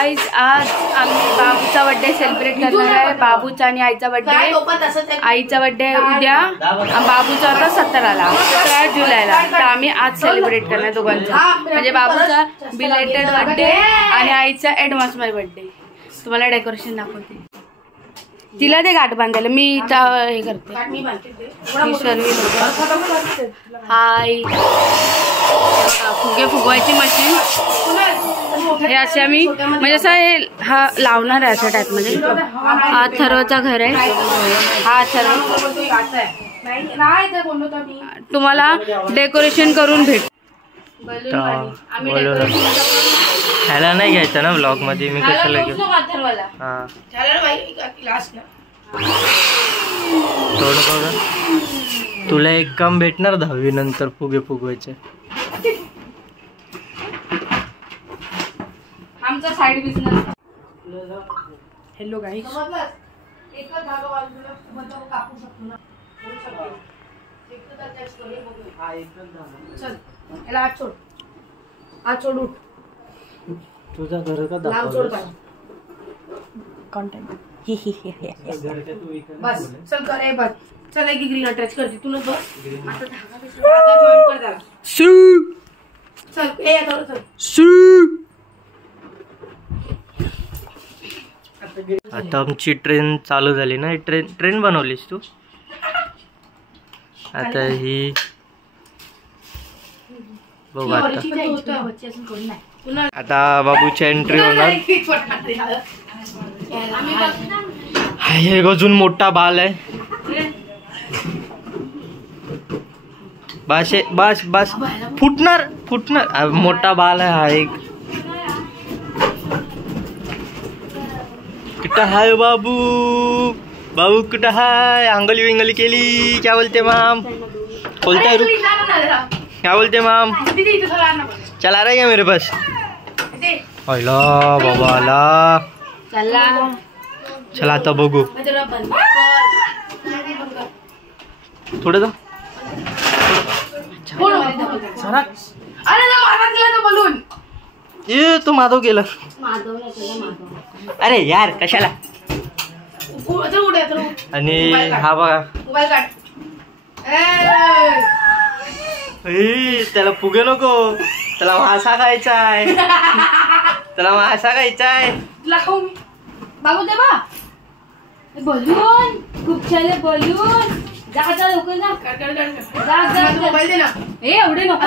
Guys आज आम्ही बाबूचा birthday celebrate करणार आहे. बाबूचा आणि आईचा बर्थडे. आईचा बर्थडे उद्या, बाबूचा होता 17 जुलैला. तर आम्ही आज सेलिब्रेट करणार दोघांचा, म्हणजे बाबूचा बिलेटेड बर्थडे आणि आईचा ऍडव्हान्स मध्ये बर्थडे. तुम्हाला डेकोरेशन दाखवते. तिला ते गाठ बांधायला मी हे करते. हाय, फुगे फुगवायची मशीन हे असे आम्ही म्हणजे असं हे हा लावणार आहे अशा टाईप मध्ये. हा थर्वचा घर आहे. हा थर्व तुम्हाला डेकोरेशन करून भेट. ह्याला नाही घ्यायचं ना ब्लॉग मध्ये, मी कशाला घेऊ. तुला एक काम भेटणार 10वी नंतर फुगे फुगवायचे. आमचा साइड बिझनेस. हॅलो गाईस, आज सोड उठ. तुझा घर का बस चल कर बस. चल एक ग्रीन अटॅच करते तू. बस जॉईन कर त्याला. चल आता आमची ट्रेन चालू झाली ना. ट्रेन बनवलीस तू. आता ही बघू. आता बाबूची एंट्री होणार. हे अजून मोठा बाल आहे. बस बस फुटणार. मोठा बाल आहे हा एक. कुठं हाय बाबू. बाबू कुठं हाय. अंगली विंगली केली. क्या बोलते माम. बोलता रुक. क्या बोलते माम. चला रहा है क्या मेरे पास. अला बाबा आला. चला आता बघू. थोडं जा. ये तो माधव गेला. अरे यार कशाला. आणि हा बघा त्याला फुगे नको. त्याला मासा खायचा आहे. बाबू दे बा बलून. खूप छान बलून. जा लवकर जा. एवढे नको.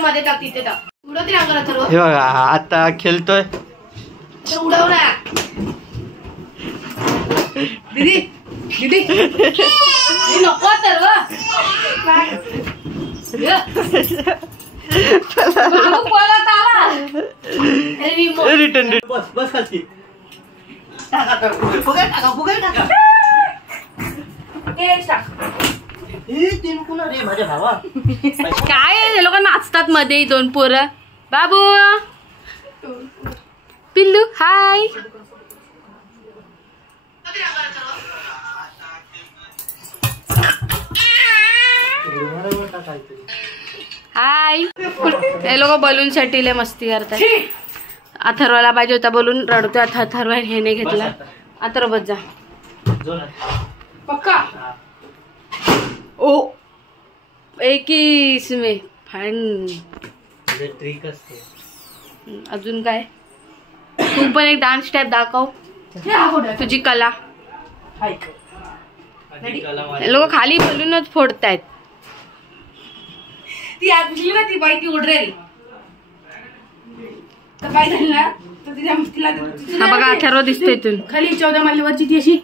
मध्ये टाक तिथे. हे बघा आता खेळतोय. दीदी नको तर रिटर्न. बस खालती. काय लोक नाचतात मध्ये. 2 पोरं. बाबू पिल्लू हाय. हाय. हे लोक बलून साठी लय मस्ती करतात. अथर्वला पाहिजे होता बलून. रडतोय अथर्व. हे नाही घेतला. अथर्व बस जा. पक्का. ओ एक ही इसमें फन. ट्रिक असते. अजून काय. तू पण एक डान्स स्टेप दाखव. तुझी कला. लोक खाली बलूनच फोडतायत. ती आजली ना ती बाई ती ओढरेल. काय झालं ना हा बघा अथर्व दिसतोय इथून खाली. 14 माल्यावरची ती अशी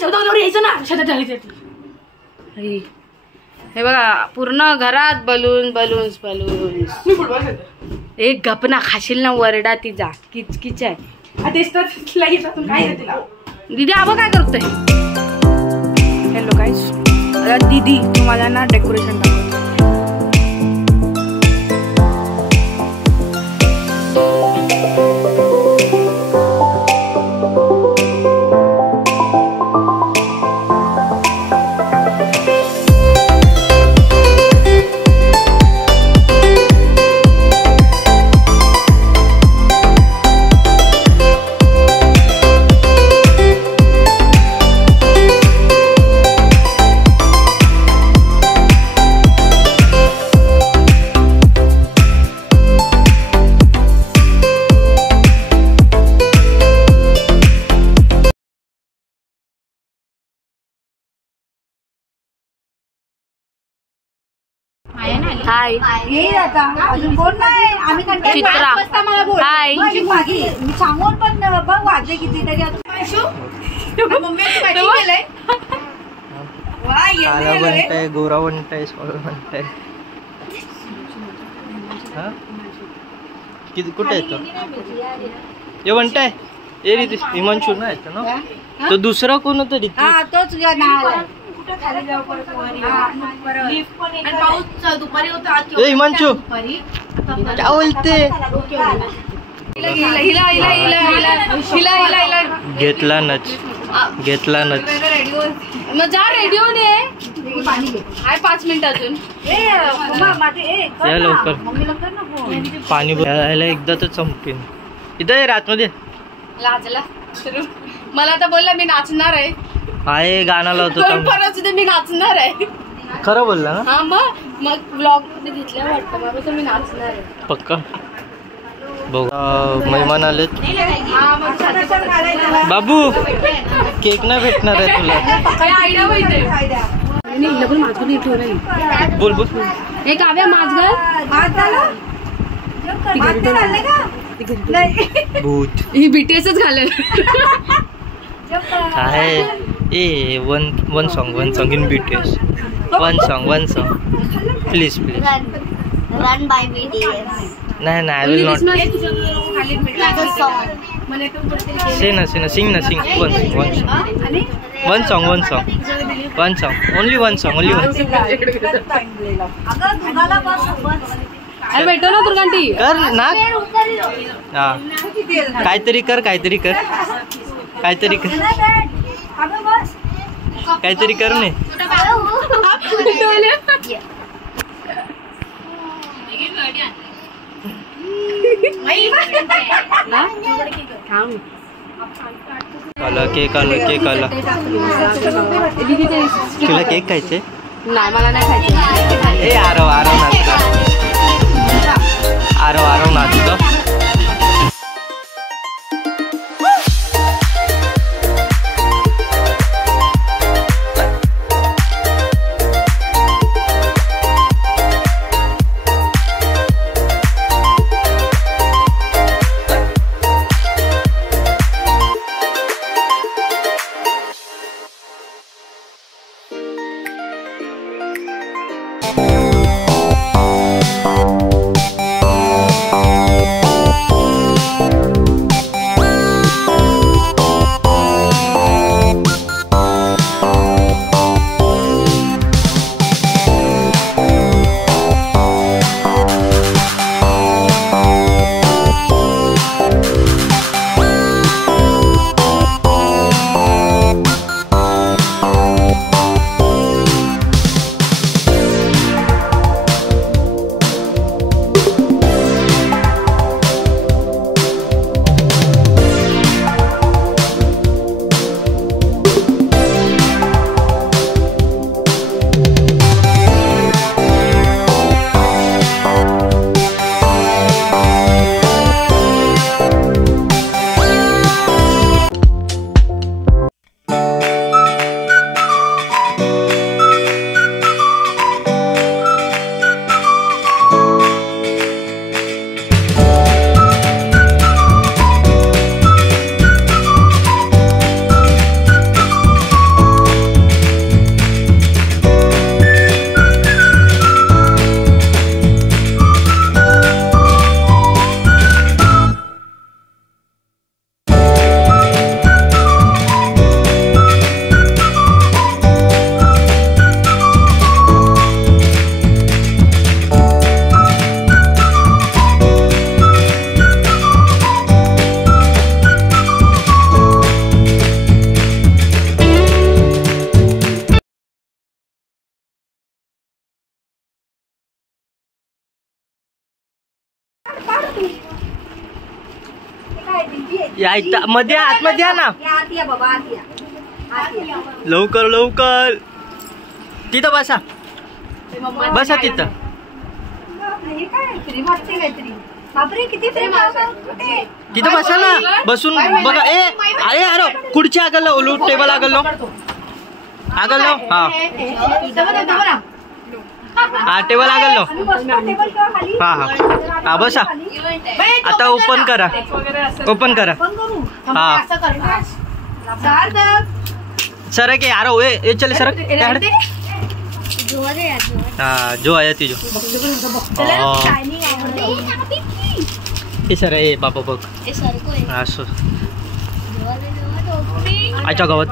14 वर यायचं ना शेतात झाली. हे बघा पूर्ण घरात बलून. एक गपना खाशील ना. वरडा ती जा. किचकिच आहे. दीदी आबा काय करतोय. हॅलो गाईस, दीदी तुम्हाला ना डेकोरेशन दाखवतो. हाय येईल आता अजून कोण नाही आम्ही चित्रा हाय मी सांगून पण बघ वाजले किती तरी काला बनताय गोरा बनताय सोळा बनताय किती कुठे येतो हे बनताय ए रीती हिमांशू ना येतो ना तो दुसरा कोण होता रीती तोच नाव ए हिमांशू क्या बोलते घेतला नच मग जा रेडिओ हाय 5 मिनिट अजून या लवकर पाणी भरायला एकदा तर संपेन इथं आहे रातमध्ये लाजला मला आता बोलला मी नाचणार आहे आहे गाणं लावतो परत मी नाचणार आहे खरं बोलला ना हा मग ब्लॉग मध्ये घेतल्या वाटतं बाबा मी नाचणार आहे पक्का बघ मेहमान आलेत बाबू केक नाही भेटणार आहे तुला काय आयडिया माहिती बोल बोल हे काव्या माझ भूत ही बीटीएसच घालेल आहे a one song in BTS one song please Run by BTS. नाही I will not sing one song only one अरे भेटो ना दुर्गांटी कर ना हा काहीतरी कर ने केक आला तुला केक खायचे नाही मला नाही खायचं ए आरव नाचतो मध्ये आतमध्ये या ना लवकर तिथं बसा तिथं तिथं बसा ना बसून बघा ए अरे अरे खुर्ची आगलो टेबल आगलो हा हा टेबल लागल नो. टेबल किंवा खाली हा हा हा बसा. आता ओपन करा. ओपन करा. हा सर के यार ये चले सर. हाँ जो आया थी जो. ये सर ये पापा बघ. हा सो आजच्या गावात.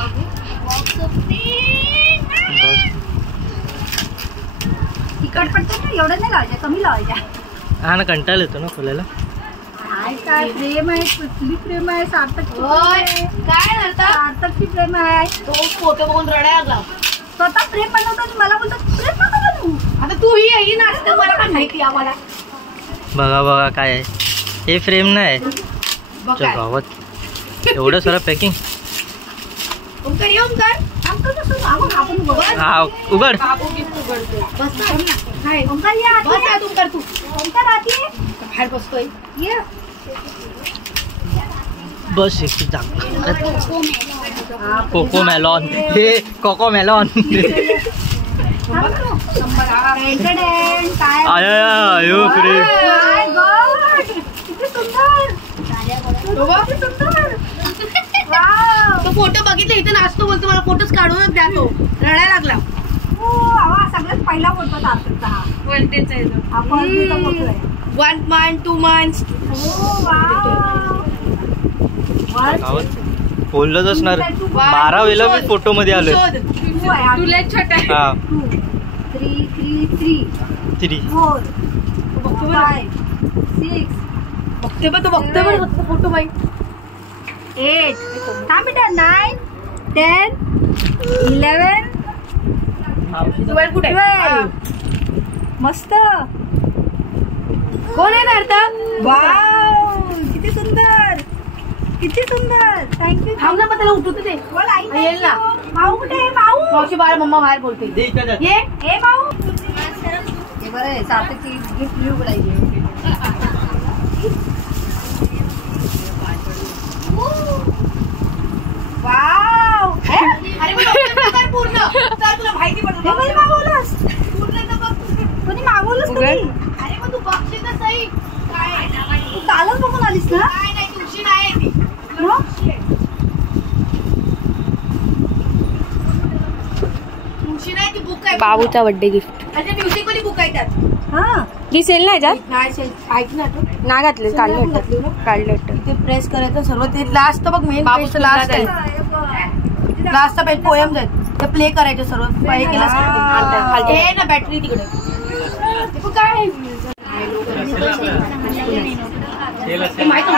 तिखट पडतं ना एवढं नाही लावायच्या कमी लावायच्या. हा ना कंटाळा येतो ना खोलायला. काय प्रेम आहे कुठली प्रेम आहे सार्थक काय सार्थकची प्रेम आहे. तो फोटो बघून रडायला लागला. स्वतः प्रेम बनवतो आणि मला बोलतो प्रेम नको बनवू. आता तू ही नाचतं मला काय माहिती आम्हाला. बघा बघा काय आहे हे फ्रेम नाही आमच्या गावात एवढं सारं पॅकिंग. ओंकार ये ओंकार. आपण बघ हा उघड. बस ना. हाय ओंकार या बस ना ओंकार तू. ओंकार आती बाहेर बसतोय. ये बस एक जाग. कोको मेलॉन हे कोको मेलॉन. काय आयो फ्रेम. माय गॉड किती सुंदर. किती सुंदर. वाव तो फोटो बघितला इथे नाचतो बोलतो मला फोटोच काढून द्या. तो रडायला लागला. हो आवा सगळ्यात पहिला फोटो सार्थकचा हा. हा फर्स्टचा फोटो आहे. 1 month 2 months. हो वाव. गावात बोललंच असणार. 12 वेळेला मी फोटो मध्ये आलोय. तुला छोटा आहे. हा 3 3 3 3 4 5 6 बघते बघ तो बघते बघ फोटो बाई. 8 थांब बेटा 9 10 11 मोबाईल कुठे 12 मस्त. कोण आहे नारता. वाव किती सुंदर किती सुंदर. थँक्यू. थांब ना मग त्याला उठवते ते. बोल आई येईल ना. माऊ कुठे आहे माऊ. मावशी बाहेर मम्मा बाहेर बोलते. ये ए माऊ हे बरं आहे सार्थकची गिफ्ट लिहू बोलायची. वाव अरे मग पूर्ण चल तुला माहिती हे पडलं. कोणी मागवलंस. पूर्ण तर बघ. कोणी मागवलंस उघड. कोणी. अरे मग तू बघशील तर सही. काय तू कालच बघून आलीस ना. काय नाही तुळशी नाही ती. मग? तुळशी नाही ती बुक आहे. बाबूचा बर्थडे गिफ्ट अच्छा म्युझिक वाली बुक आहे त्यात. हा दिसेल ना याच्यात. नाही ऐक ना तू. ना घातले काढले होतं. काढले होतं. ते प्रेस करायचं सर्व ते लास्ट बघ मेन बाबू पेज लास्ट आहे. लास्ट पेज पोएम्स आहेत ते प्ले करायचे सर्व. हे केलं हे ना बॅटरी तिकडे. ते काय आहे? ते माहिती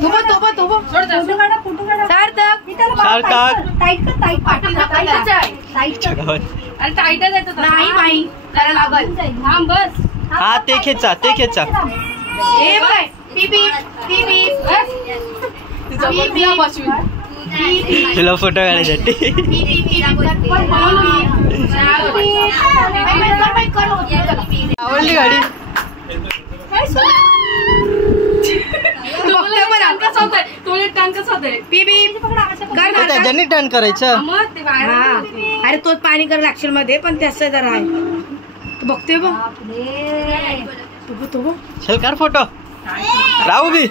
फोटो काढा फोटो काढा. सार्थक सार्थक. टाईट कर टाईट पाठी टाईट कर. अरे टाईटच येतो नाही माही करायला लागल. थांब बस. हा ते खेचा ते खेचा. हे बघ पीपी पीपी तुला फोटो काढायसाठी. आवडली गाडी. त्याच्यानी टर्न करायचं. अरे तोच पाणी कर ऍक्शन मध्ये पण त्याचं जरा आहे. तू बघतोय बघ. तो चल कर फोटो. राहू बी.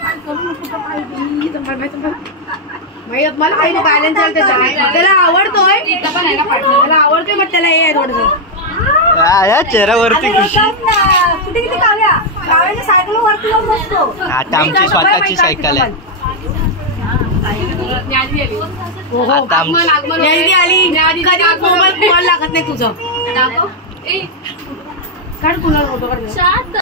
मला माहिती बॅलन्स आहे त्याला आवडतोय. त्याला आवडतोय मग त्याला हे आहे थोडं. या चेहऱ्यावरती खुशी. कुठे किती काव्या काव्याच्या सायकल वरती जाऊन बसतो. आता आमची स्वतःची सायकल आहे. आता जल्दी आली कधी मोबाईल लागत नाही तुझं. काढ पुन्हा फोटो काढ.